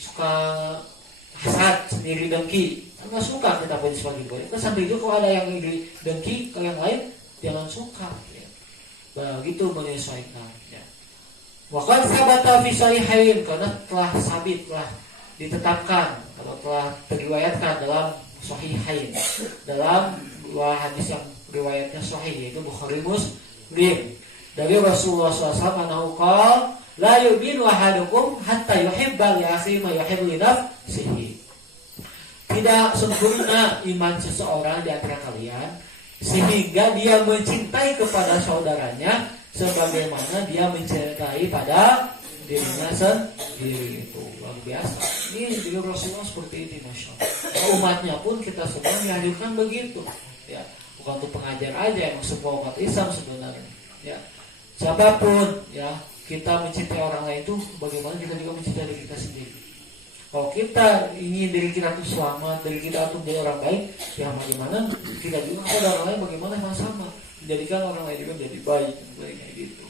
suka hasad sendiri dengki, nggak suka kita punya sifat itu. Kita santri itu kalau ada yang dengki ke yang lain jangan suka. Begitu menyesuaikan ya. Waqad sabata fi sahihain, karena telah sabit, telah ditetapkan atau telah diriwayatkan dalam sahihain, dalam dua hadis yang riwayatnya sahih, yaitu Bukhari Muslim, dari Rasulullah SAW qala la yu'minu ahadukum hatta yuhibba li akhihi ma yuhibbu li nafsihi. Tidak sempurna iman seseorang di antara kalian sehingga dia mencintai kepada saudaranya sebagaimana dia mencintai pada dirinya sendiri. Itu luar biasa. Ini juga Rasulullah seperti ini, masya Allah. Umatnya pun kita semua dihadirkan begitu. Ya, bukan untuk pengajar aja, emang semua umat Islam sebenarnya. Ya, siapapun ya kita mencintai orang lain itu bagaimana kita juga mencintai diri kita sendiri. Kalau kita ingin diri kita itu selamat, diri kita itu menjadi orang baik, ya bagaimana kita juga ada orang lain bagaimana sama-sama menjadikan orang lain juga menjadi baik, kayak gitu.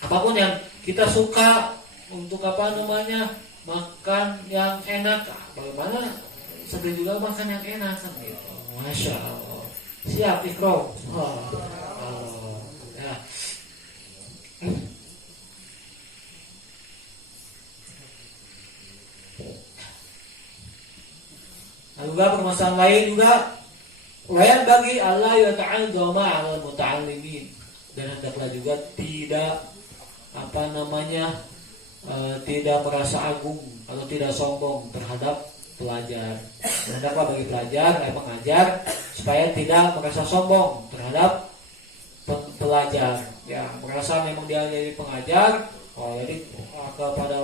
Apapun yang kita suka untuk apa namanya makan yang enak, bagaimana seperti juga makan yang enak kan gitu. Masya Allah. Siap Ikro. Ya. Juga permasalahan lain juga lain bagi Allah ya ta'adzama 'alal muta'allimin, dan hendaklah juga tidak apa namanya tidak merasa agung atau tidak sombong terhadap pelajar. Dan hendaklah bagi pelajar pengajar supaya tidak merasa sombong terhadap pelajar. Ya, merasa memang dia jadi pengajar, jadi kepada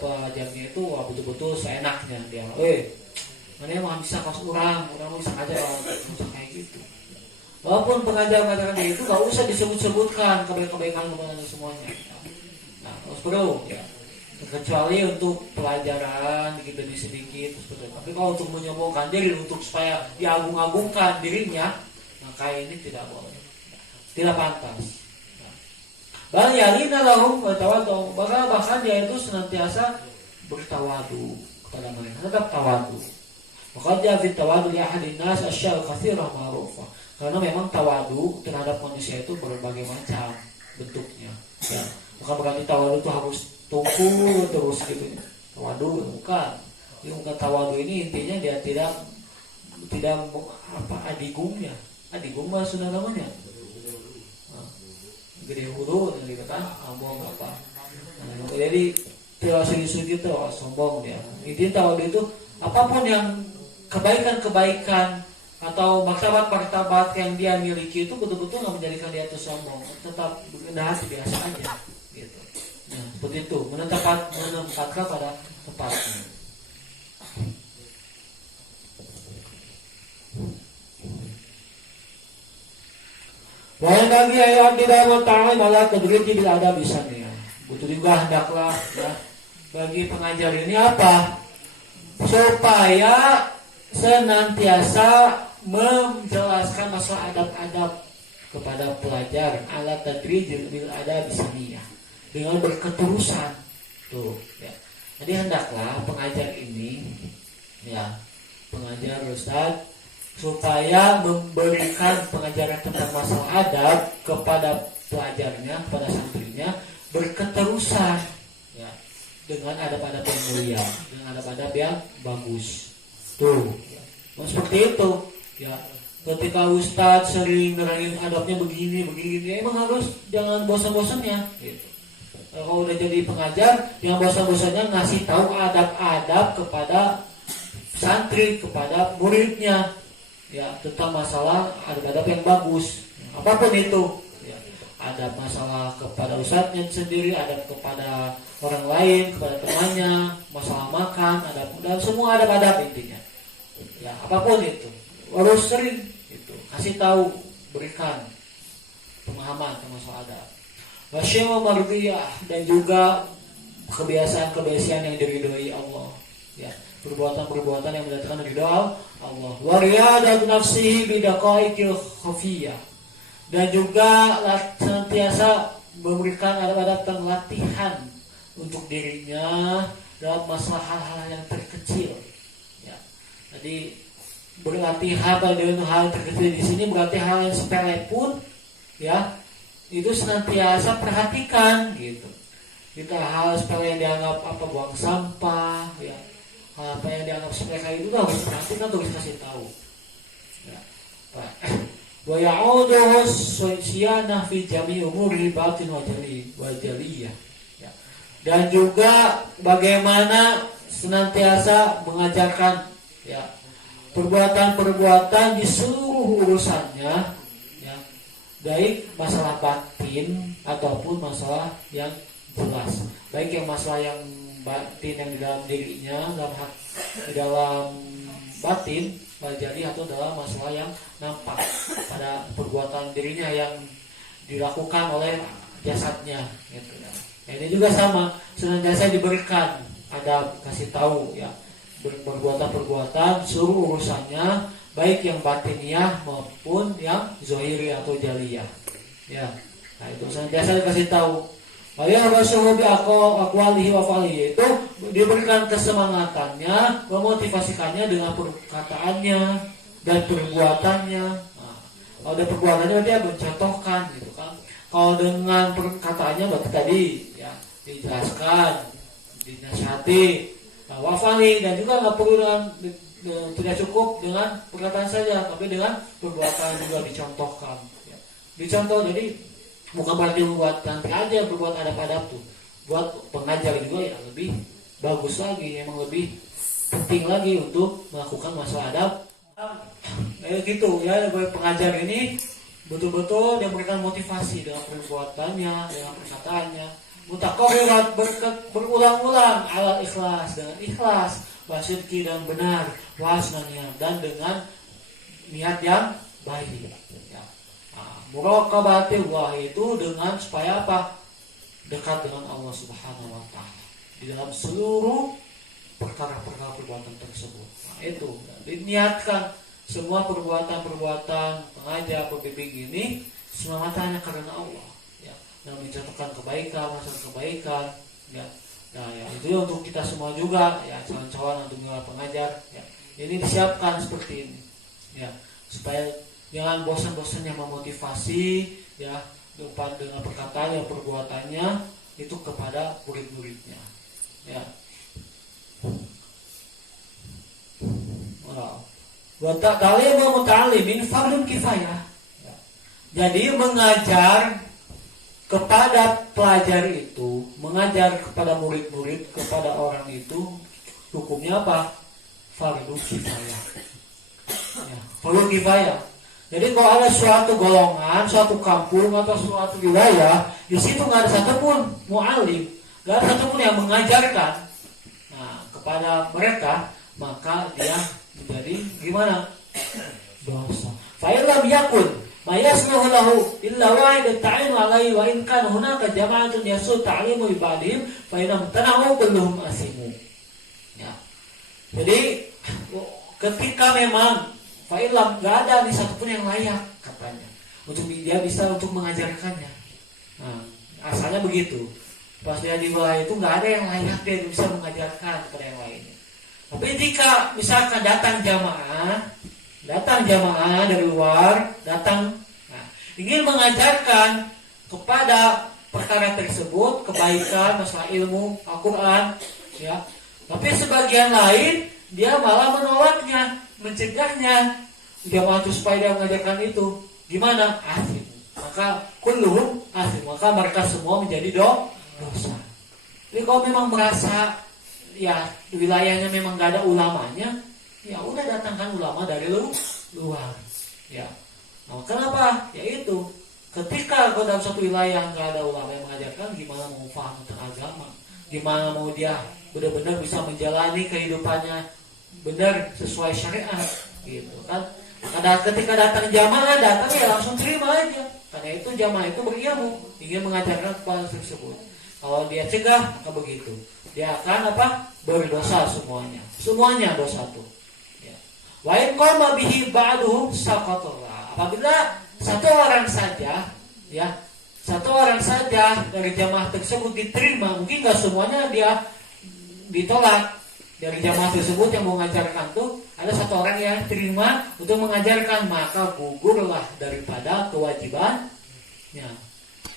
pelajarnya itu betul-betul seenaknya dia. Mana yang bisa kas orang bisa aja kayak gitu. Walaupun pengajar-pengajar itu gak usah disebut-sebutkan kebaikan semuanya. Nah, harus perlu ya. Kecuali untuk pelajaran dikit demi sedikit seperti itu. Tapi kalau untuk menyombongkan diri untuk supaya diagung-agungkan dirinya, maka ini tidak boleh. Tidak pantas. Bal yalina lahum tawadu. Bahkan dia itu senantiasa bertawadu kepada mereka. Tetap tawadu. Maka dia fit tawadu li ahadin nas asya' katsirah ma'rufah. Karena memang tawadu terhadap manusia itu berbagai macam bentuknya. Ya. Bukan berarti tawadu itu harus tunggu terus gitu. Tawadu bukan. Ini bukan tawadu ini intinya dia tidak apa adigungnya. Adigung mah sudah namanya. Gede huruf gitu kan, sombong apa. Jadi tidak sugi-sugi itu sombong dia. Intinya tawadu itu apapun yang kebaikan-kebaikan atau martabat-martabat yang dia miliki itu betul-betul nggak menjadikan dia itu sombong, tetap rendah hati biasa aja gitu. Nah, seperti itu menempatkan pada tempatnya. Wahai bagi ayat tidak mau tahu malah kediri tidak ada bisanya. Betul juga hendaklah ya bagi pengajar ini apa? Supaya senantiasa menjelaskan masalah adab-adab kepada pelajar alat tadrijil bil adab saniyah dengan berketerusan tuh ya. Jadi hendaklah pengajar ini ya pengajar Ustaz, supaya memberikan pengajaran tentang masalah adab kepada pelajarnya, kepada santrinya berketerusan, ya, dengan adab-adab yang mulia, dengan adab-adab yang bagus. Tuh, ya. Seperti itu, ya. Ketika Ustadz sering nerangin adabnya begini, ya emang harus jangan bosan-bosannya, gitu. Kalau udah jadi pengajar, yang bosan-bosannya ngasih tahu adab-adab kepada santri, kepada muridnya, ya, tentang masalah adab-adab yang bagus, apapun itu, ya. Adab masalah kepada ustadznya sendiri, adab kepada orang lain, kepada temannya, masalah makan, adab, dan semua adab-adab intinya, ya, apapun itu harus sering itu kasih tahu, berikan pemahaman tentang masalah adab. Wasyama mardiyah, dan juga kebiasaan-kebiasaan yang diridhoi Allah, ya, perbuatan-perbuatan yang mendatangkan ridha Allah. Wa riyadatu nafsihi bidaqaiqil khafiyah, dan juga senantiasa memberikan adab-adab tentang latihan untuk dirinya dalam masalah hal-hal yang terkecil, ya. Jadi berlatihan pada hal terkecil di sini berarti hal yang sepele pun, ya, itu senantiasa perhatikan, gitu. Kita hal sepele yang dianggap apa, buang sampah, ya, apa yang dianggap sepele kayak itu harus perhatikan, harus kasih tahu, ya. Wa ya'uduhu syiyanah fi jami' umuri batin wa jaliyah, ya. Dan juga bagaimana senantiasa mengajarkan, ya, perbuatan-perbuatan di seluruh urusannya, ya, baik masalah batin ataupun masalah yang jelas, baik yang masalah yang batin yang di dalam dirinya, di dalam batin wajari, atau dalam masalah yang nampak pada perbuatan dirinya yang dilakukan oleh jasadnya, gitu, ya. Ini juga sama, senantiasa diberikan ada kasih tahu, ya, perbuatan-perbuatan seluruh urusannya, baik yang batiniah maupun yang zohiri atau jaliyah, ya. Nah, itu senantiasa dikasih tahu. Ayah Rasulullah biaqwalihi wa fa'alihi, itu diberikan kesemangatannya, memotivasikannya dengan perkataannya dan perbuatannya. Nah, kalau ada perbuatannya dia mencontohkan, gitu kan. Kalau dengan perkataannya berarti tadi, ya, dijelaskan, dinasihati. Nah, wafali, dan juga nggak perlu tidak cukup dengan perkataan saja, tapi dengan perbuatan juga dicontohkan, ya. Dicontoh, jadi bukan berarti buat nanti aja berbuat adab-adab tuh, buat pengajar juga yang lebih bagus lagi, emang lebih penting lagi untuk melakukan masalah adab. Gitu, ya, pengajar ini betul-betul dia memberikan motivasi dengan perbuatannya, dengan perkataannya, mutaqarrirat, berulang-ulang, ala ikhlas, dengan ikhlas, wasidqi, dan benar, wasnanya, dan dengan niat yang baik, ya. Muraqabatillah itu dengan supaya apa? Dekat dengan Allah Subhanahu wa taala di dalam seluruh perkara-perkara perbuatan tersebut. Nah, itu diniatkan semua perbuatan-perbuatan pengajar, pembimbing ini semangatnya karena Allah, ya, yang mencontohkan kebaikan, masalah kebaikan, ya. Nah, ya, itu untuk kita semua juga, ya, calon-calon untuk pengajar, ya. Ini disiapkan seperti ini, ya, supaya jangan bosan-bosannya memotivasi, ya, dengan perkataannya, perbuatannya itu kepada murid-muridnya, ya. Wow. Wa ta'limu muta'allimin fardun kifayah. Ya. Jadi mengajar kepada pelajar itu, mengajar kepada murid-murid, kepada orang itu hukumnya apa? Fardu kifayah. Ya, fardu kifayah. Jadi kalau ada suatu golongan, suatu kampung atau suatu wilayah, di situ nggak ada satupun mu'alim, nggak ada satupun yang mengajarkan, nah, kepada mereka, maka dia menjadi gimana? Dosa. Fa'ilam yakun mayasnahu lahu illa wahid ta'im alaihi wa in kan hunaka jama'atun yasul ta'limu ibadihim fa'inam tanahu belum asimu. Ya. Jadi ketika memang fa'ilam gak ada di satupun yang layak katanya untuk dia bisa untuk mengajarkannya. Nah, asalnya begitu. Pas dia di bawah itu gak ada yang layak dia bisa mengajarkan kepada yang lainnya. Tapi jika misalkan datang jamaah dari luar, ingin mengajarkan kepada perkara tersebut, kebaikan, masalah ilmu, Al-Quran, ya. Tapi sebagian lain dia malah menolaknya, mencegahnya. Dia maju supaya dia mengajarkan itu. Gimana? Asim. Maka kulluhum asim. Maka mereka semua menjadi dosa. Jadi kalau memang merasa ya wilayahnya memang gak ada ulamanya, ya udah datangkan ulama dari luar. Ya. Nah, kenapa? Ya itu. Ketika kalau dalam satu wilayah gak ada ulama yang mengajarkan, gimana mau paham tentang agama? Gimana mau dia benar-benar bisa menjalani kehidupannya benar sesuai syariat, gitu kan? Karena ketika datang jamaah, ya langsung terima aja. Karena itu jamaah itu berilmu, ingin mengajarkan kepada tersebut. Kalau dia cegah, maka begitu. Dia akan berdosa semuanya. Semuanya dosa tuh. Ya. Wa in qama bihi ba'duhum saqatallah. Apabila satu orang saja dari jamaah tersebut diterima, mungkin gak semuanya dia ditolak. Dari jamaah tersebut yang mau mengajarkan tuh ada satu orang yang terima untuk mengajarkan, maka gugurlah daripada kewajibannya,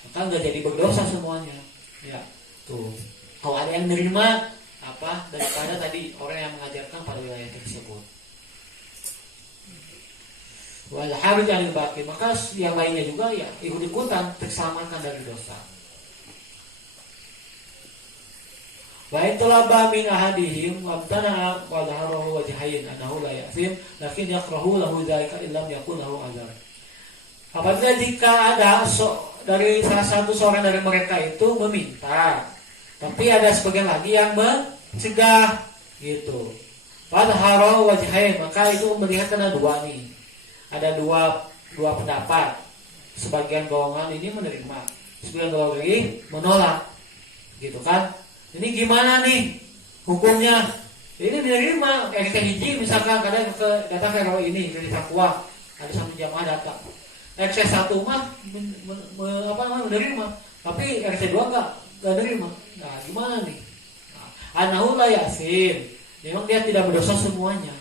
maka nggak jadi berdosa semuanya. Ya tuh, kalau ada yang nerima daripada tadi orang yang mengajarkan pada wilayah tersebut. Wal harij 'anil baqi, maka yang lainnya juga ya ikut-ikutan terselamatkan dari dosa. Wa itolaba min ahadihim wabtana wa dhaharahu wajhain annahu la ya'thim lakin yakrahu lahu dzalika illam yakun lahu azar. Apabila jika ada dari salah satu seorang dari mereka itu meminta, tapi ada sebagian lagi yang mencegah gitu. Wa dhaharahu wajhain, maka itu melihat ada dua nih. Ada dua pendapat. Sebagian golongan ini menerima, sebagian golongan lagi menolak. Gitu kan? Ini gimana nih hukumnya? Ini menerima RT hiji misalkan kadang datang ke RW ini dari Takwa, ada satu jamaah datang. RT 1 mah menerima, tapi RT 2 enggak menerima. Nah, gimana nih? Anahu la yasin. Memang dia tidak berdosa semuanya.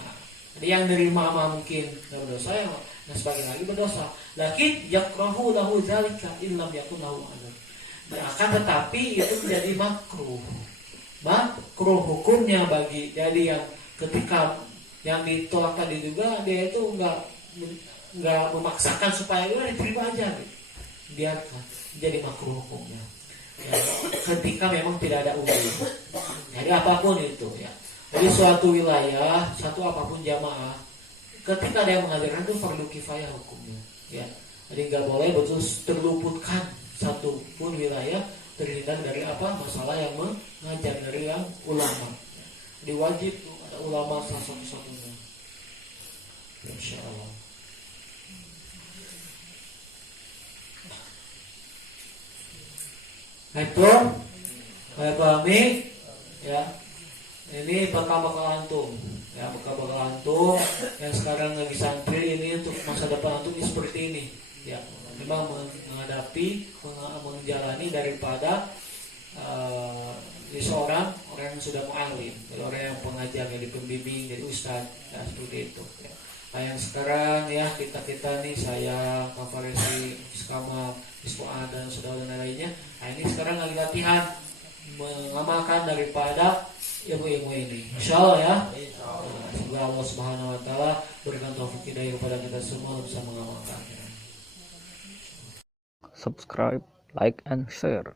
Nah, ada yang nerima mah mungkin enggak berdosa, nah sebagian lagi berdosa. Lakin yakrahu lahu dzalika illam yakun lahu adzar. Akan tetapi itu menjadi makruh hukumnya bagi jadi yang ketika yang ditolak tadi juga dia itu nggak memaksakan supaya dia diterima aja gitu. Biarkan jadi makruh hukumnya ya, ketika memang tidak ada uzur. Jadi apapun itu ya, jadi suatu wilayah satu apapun jamaah ketika ada yang mengajarkan itu perlu kifayah hukumnya ya. Jadi nggak boleh betul terluputkan satu pun wilayah terhindar dari masalah yang mengajar dari yang ulama. Jadi wajib ada ulama satu-satunya. Insya Allah. Nah itu, saya pahami ya. Ini bakal antum, ya bakal antum yang sekarang lagi santri ini untuk masa depan antum ini seperti ini, ya. Memang menjalani daripada seorang orang yang sudah mu'alim, orang yang pengajar, jadi pembimbing, jadi ustadz, ya seperti itu. Ya. Nah yang sekarang ya kita nih, saya, Kak Faresi, Iskama, Isfuad dan saudara dan lainnya, nah ini sekarang lagi latihan mengamalkan daripada ilmu-ilmu ini. Insyaallah ya. Semoga Allah Subhanahu Wa Taala berikan taufik hidayah kepada kita semua bisa mengamalkannya. Subscribe, like, and share.